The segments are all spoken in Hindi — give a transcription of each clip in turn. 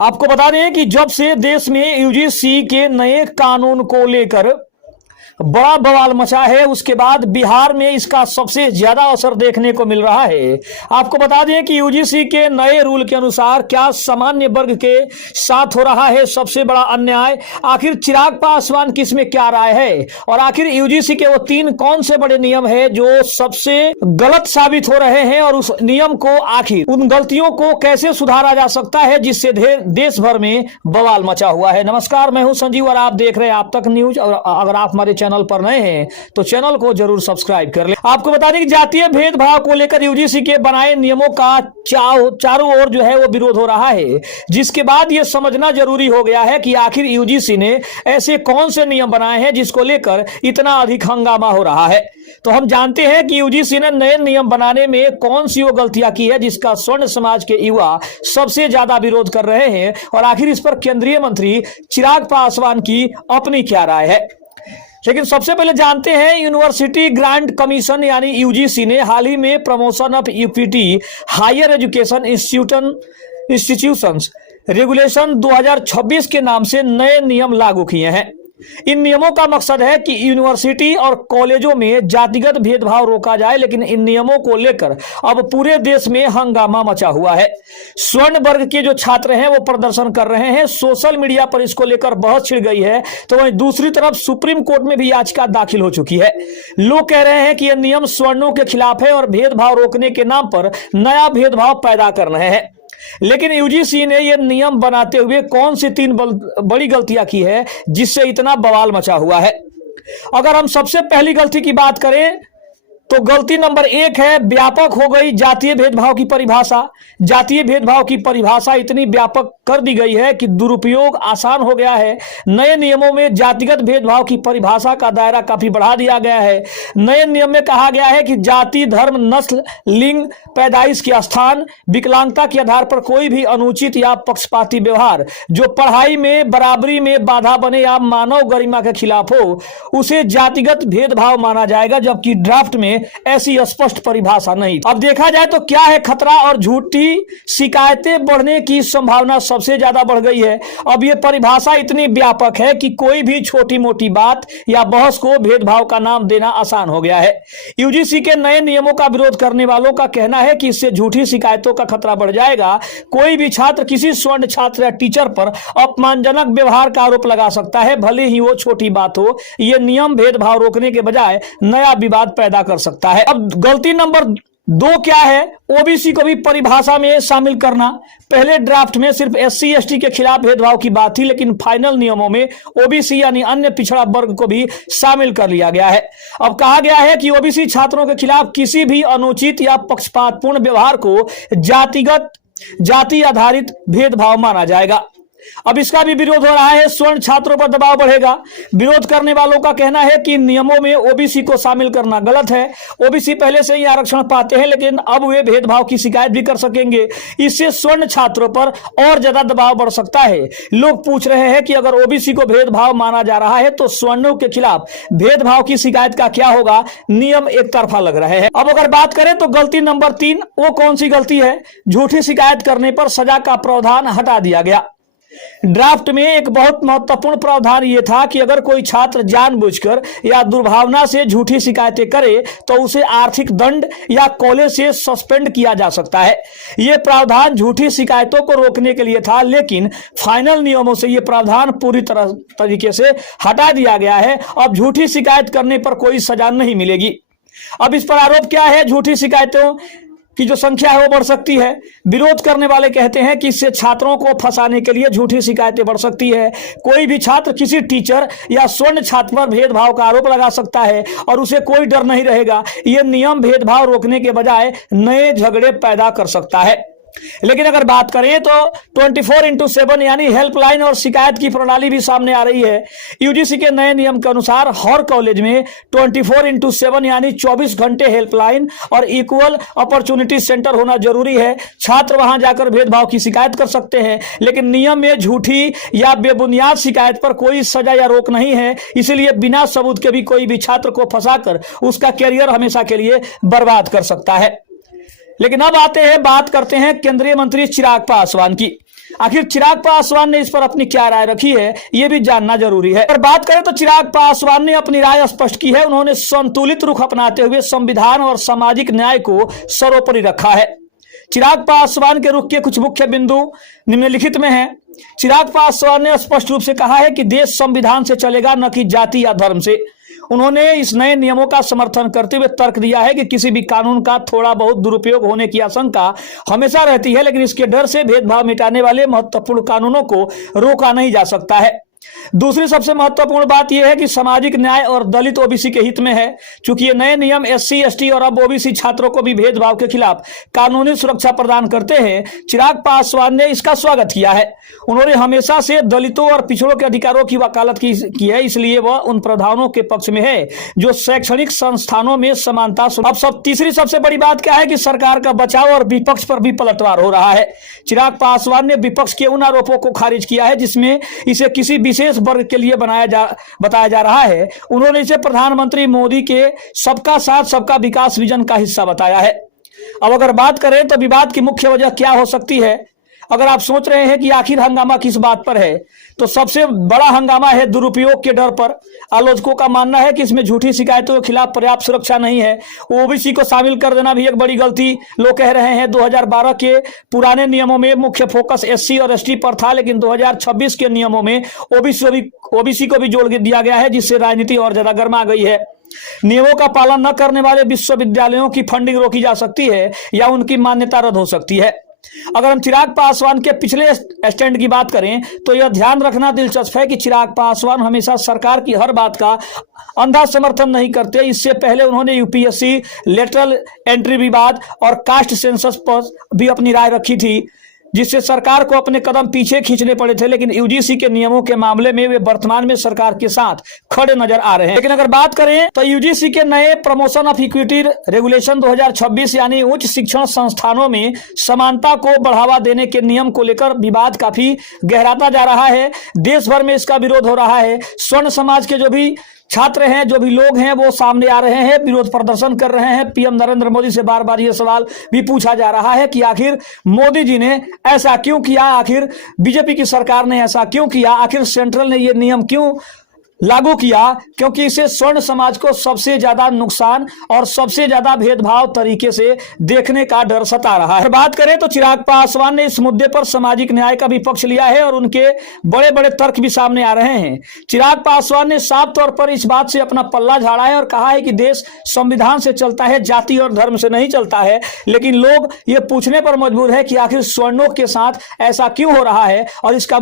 आपको बता दें कि जब से देश में यूजीसी के नए कानून को लेकर बड़ा बवाल मचा है, उसके बाद बिहार में इसका सबसे ज्यादा असर देखने को मिल रहा है। आपको बता दें कि यूजीसी के नए रूल के अनुसार क्या सामान्य वर्ग के साथ हो रहा है सबसे बड़ा अन्याय। आखिर चिराग पासवान की इसमें क्या राय है और आखिर यूजीसी के वो 3 कौन से बड़े नियम है जो सबसे गलत साबित हो रहे हैं और उस नियम को आखिर उन गलतियों को कैसे सुधारा जा सकता है जिससे देश भर में बवाल मचा हुआ है। नमस्कार, मैं हूं संजीव और आप देख रहे हैं आप तक न्यूज। और अगर आप हमारे चैनल पर नए हैं तो चैनल को जरूर सब्सक्राइब कर लें। आपको बता दें कि जातीय भेदभाव को लेकर यूजीसी के बनाए नियमों का चारों ओर जो है वो विरोध हो रहा है, जिसके बाद यह समझना जरूरी हो गया है कि आखिर यूजीसी ने ऐसे कौन से नियम बनाए हैं जिसको लेकर इतना अधिक हंगामा हो रहा है। तो हम जानते हैं कि यूजीसी ने नए नियम बनाने में कौन सी वो गलतियां की है जिसका स्वर्ण समाज के युवा सबसे ज्यादा विरोध कर रहे हैं और आखिर इस पर केंद्रीय मंत्री चिराग पासवान की अपनी क्या राय है। लेकिन सबसे पहले जानते हैं यूनिवर्सिटी ग्रांट कमीशन यानी यूजीसी ने हाल ही में promotion of equity higher education institutions regulation 2026 के नाम से नए नियम लागू किए हैं। इन नियमों का मकसद है कि यूनिवर्सिटी और कॉलेजों में जातिगत भेदभाव रोका जाए, लेकिन इन नियमों को लेकर अब पूरे देश में हंगामा मचा हुआ है। स्वर्ण वर्ग के जो छात्र हैं वो प्रदर्शन कर रहे हैं, सोशल मीडिया पर इसको लेकर बहस छिड़ गई है। तो वहीं दूसरी तरफ सुप्रीम कोर्ट में भी याचिका दाखिल हो चुकी है। लोग कह रहे हैं कि यह नियम स्वर्णों के खिलाफ है और भेदभाव रोकने के नाम पर नया भेदभाव पैदा कर रहे हैं। लेकिन यूजीसी ने यह नियम बनाते हुए कौन सी 3 बड़ी गलतियां की है जिससे इतना बवाल मचा हुआ है। अगर हम सबसे पहली गलती की बात करें तो गलती नंबर 1 है व्यापक हो गई जातीय भेदभाव की परिभाषा। जातीय भेदभाव की परिभाषा इतनी व्यापक कर दी गई है कि दुरुपयोग आसान हो गया है। नए नियमों में जातिगत भेदभाव की परिभाषा का दायरा काफी बढ़ा दिया गया है। नए नियम में कहा गया है कि जाति, धर्म, नस्ल, लिंग, पैदाइश के स्थान, विकलांगता के आधार पर कोई भी अनुचित या पक्षपाती व्यवहार जो पढ़ाई में बराबरी में बाधा बने या मानव गरिमा के खिलाफ हो उसे जातिगत भेदभाव माना जाएगा, जबकि ड्राफ्ट में ऐसी स्पष्ट परिभाषा नहीं। अब देखा जाए तो क्या है खतरा और झूठी शिकायतें बढ़ने की संभावना सबसे ज्यादा बढ़ गई है। अब यह परिभाषा इतनी व्यापक है कि कोई भी छोटी मोटी बात या बहस को भेदभाव का नाम देना आसान हो गया है। यूजीसी के नए नियमों का विरोध करने वालों का कहना है कि इससे झूठी शिकायतों का खतरा बढ़ जाएगा। कोई भी छात्र किसी स्वर्ण छात्र या टीचर पर अपमानजनक व्यवहार का आरोप लगा सकता है, भले ही वो छोटी बात हो। यह नियम भेदभाव रोकने के बजाय नया विवाद पैदा कर सकता है। अब गलती नंबर 2 क्या है? ओबीसी को भी परिभाषा में शामिल करना। पहले ड्राफ्ट में सिर्फ एससी एसटी के खिलाफ भेदभाव की बात थी, लेकिन फाइनल नियमों में ओबीसी यानी अन्य पिछड़ा वर्ग को भी शामिल कर लिया गया है। अब कहा गया है कि ओबीसी छात्रों के खिलाफ किसी भी अनुचित या पक्षपातपूर्ण व्यवहार को जाति आधारित भेदभाव माना जाएगा। अब इसका भी विरोध हो रहा है। स्वर्ण छात्रों पर दबाव बढ़ेगा। विरोध करने वालों का कहना है कि नियमों में ओबीसी को शामिल करना गलत है। ओबीसी पहले से ही आरक्षण पाते हैं, लेकिन अब वे भेदभाव की शिकायत भी कर सकेंगे। इससे स्वर्ण छात्रों पर और ज्यादा दबाव बढ़ सकता है। लोग पूछ रहे हैं कि अगर ओबीसी को भेदभाव माना जा रहा है तो स्वर्णों के खिलाफ भेदभाव की शिकायत का क्या होगा? नियम एक तरफा लग रहे हैं। अब अगर बात करें तो गलती नंबर 3 वो कौन सी गलती है? झूठी शिकायत करने पर सजा का प्रावधान हटा दिया गया। ड्राफ्ट में एक बहुत महत्वपूर्ण प्रावधान यह था कि अगर कोई छात्र जानबूझकर या दुर्भावना से झूठी शिकायतें करे तो उसे आर्थिक दंड या कॉलेज से सस्पेंड किया जा सकता है। यह प्रावधान झूठी शिकायतों को रोकने के लिए था, लेकिन फाइनल नियमों से यह प्रावधान पूरी तरीके से हटा दिया गया है। अब झूठी शिकायत करने पर कोई सजा नहीं मिलेगी। अब इस पर आरोप क्या है? झूठी शिकायतों की जो संख्या है वो बढ़ सकती है। विरोध करने वाले कहते हैं कि इससे छात्रों को फंसाने के लिए झूठी शिकायतें बढ़ सकती है। कोई भी छात्र किसी टीचर या स्वर्ण छात्र पर भेदभाव का आरोप लगा सकता है और उसे कोई डर नहीं रहेगा। यह नियम भेदभाव रोकने के बजाय नए झगड़े पैदा कर सकता है। लेकिन अगर बात करें तो 24x7 यानी हेल्पलाइन और शिकायत की प्रणाली भी सामने आ रही है। यूजीसी के नए नियम के अनुसार हर कॉलेज में 24x7 यानी 24 घंटे हेल्पलाइन और इक्वल अपॉर्चुनिटी सेंटर होना जरूरी है। छात्र वहां जाकर भेदभाव की शिकायत कर सकते हैं, लेकिन नियम में झूठी या बेबुनियाद शिकायत पर कोई सजा या रोक नहीं है। इसलिए बिना सबूत के भी कोई भी छात्र को फंसाकर उसका कैरियर हमेशा के लिए बर्बाद कर सकता है। लेकिन अब बात करते हैं केंद्रीय मंत्री चिराग पासवान की। आखिर चिराग पासवान ने इस पर अपनी क्या राय रखी है, यह भी जानना जरूरी है। अगर बात करें तो चिराग पासवान ने अपनी राय स्पष्ट की है। उन्होंने संतुलित रुख अपनाते हुए संविधान और सामाजिक न्याय को सर्वोपरि रखा है। चिराग पासवान के रुख के कुछ मुख्य बिंदु निम्नलिखित में हैं। चिराग पासवान ने स्पष्ट रूप से कहा है कि देश संविधान से चलेगा, न कि जाति या धर्म से। उन्होंने इस नए नियमों का समर्थन करते हुए तर्क दिया है कि किसी भी कानून का थोड़ा बहुत दुरुपयोग होने की आशंका हमेशा रहती है, लेकिन इसके डर से भेदभाव मिटाने वाले महत्वपूर्ण कानूनों को रोका नहीं जा सकता है। दूसरी सबसे महत्वपूर्ण बात यह है कि सामाजिक न्याय और दलित ओबीसी के हित में है। चूंकि ये नए नियम एससी, एसटी और अब ओबीसी छात्रों को भी भेदभाव के खिलाफ कानूनी सुरक्षा प्रदान करते हैं, चिराग पासवान ने इसका स्वागत किया है। उन्होंने हमेशा से दलितों और पिछड़ों के अधिकारों की वकालत की है, इसलिए वह उन प्रावधानों के पक्ष में है जो शैक्षणिक संस्थानों में समानता। अब तीसरी सबसे बड़ी बात क्या है कि सरकार का बचाव और विपक्ष पर भी पलटवार हो रहा है। चिराग पासवान ने विपक्ष के उन आरोपों को खारिज किया है जिसमें इसे किसी विशेष वर्ग के लिए बताया जा रहा है। उन्होंने इसे प्रधानमंत्री मोदी के सबका साथ सबका विकास विजन का हिस्सा बताया है। अब अगर बात करें तो विवाद की मुख्य वजह क्या हो सकती है, अगर आप सोच रहे हैं कि आखिर हंगामा किस बात पर है, तो सबसे बड़ा हंगामा है दुरुपयोग के डर पर। आलोचकों का मानना है कि इसमें झूठी शिकायतों के खिलाफ पर्याप्त सुरक्षा नहीं है। ओबीसी को शामिल कर देना भी एक बड़ी गलती लोग कह रहे हैं। 2012 के पुराने नियमों में मुख्य फोकस एससी और एसटी पर था, लेकिन 2026 के नियमों में ओबीसी को भी जोड़ दिया गया है, जिससे राजनीति और ज्यादा गर्मा गई है। नियमों का पालन न करने वाले विश्वविद्यालयों की फंडिंग रोकी जा सकती है या उनकी मान्यता रद्द हो सकती है। अगर हम चिराग पासवान के पिछले स्टैंड की बात करें तो यह ध्यान रखना दिलचस्प है कि चिराग पासवान हमेशा सरकार की हर बात का अंधा समर्थन नहीं करते। इससे पहले उन्होंने यूपीएससी लेटरल एंट्री विवाद और कास्ट सेंसस पर भी अपनी राय रखी थी, जिससे सरकार को अपने कदम पीछे खींचने पड़े थे। लेकिन यूजीसी के नियमों के मामले में वे वर्तमान में सरकार के साथ खड़े नजर आ रहे हैं। लेकिन अगर बात करें तो यूजीसी के नए प्रमोशन ऑफ इक्विटी रेगुलेशन 2026 यानी उच्च शिक्षण संस्थानों में समानता को बढ़ावा देने के नियम को लेकर विवाद काफी गहराता जा रहा है। देश भर में इसका विरोध हो रहा है। स्वर्ण समाज के जो भी छात्र हैं, जो भी लोग हैं, वो सामने आ रहे हैं, विरोध प्रदर्शन कर रहे हैं। पीएम नरेंद्र मोदी से बार बार ये सवाल भी पूछा जा रहा है कि आखिर मोदी जी ने ऐसा क्यों किया, आखिर बीजेपी की सरकार ने ऐसा क्यों किया, आखिर सेंट्रल ने ये नियम क्यों लागू किया, क्योंकि इसे स्वर्ण समाज को सबसे ज्यादा नुकसान और सबसे ज्यादा भेदभाव तरीके से देखने का डर सता रहा है। बात करें तो चिराग पासवान ने इस मुद्दे पर सामाजिक न्याय का भी पक्ष लिया है और उनके बड़े बड़े तर्क भी सामने आ रहे हैं। चिराग पासवान ने साफ तौर पर इस बात से अपना पल्ला झाड़ा है और कहा है कि देश संविधान से चलता है, जाति और धर्म से नहीं चलता है। लेकिन लोग ये पूछने पर मजबूर है कि आखिर स्वर्णों के साथ ऐसा क्यों हो रहा है, और इसका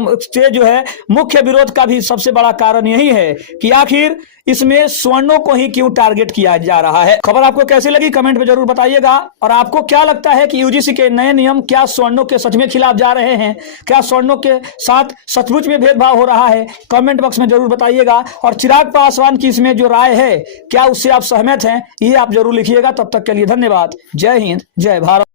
जो है मुख्य विरोध का भी सबसे बड़ा कारण यही है कि आखिर इसमें स्वर्णों को ही क्यों टारगेट किया जा रहा है। खबर आपको कैसी लगी कमेंट में जरूर बताइएगा। और आपको क्या लगता है कि यूजीसी के नए नियम क्या स्वर्णों के सच में खिलाफ जा रहे हैं, क्या स्वर्णों के साथ सचमुच में भेदभाव हो रहा है, कमेंट बॉक्स में जरूर बताइएगा। और चिराग पासवान की इसमें जो राय है, क्या उससे आप सहमत हैं, ये आप जरूर लिखिएगा। तब तक के लिए धन्यवाद। जय हिंद, जय भारत।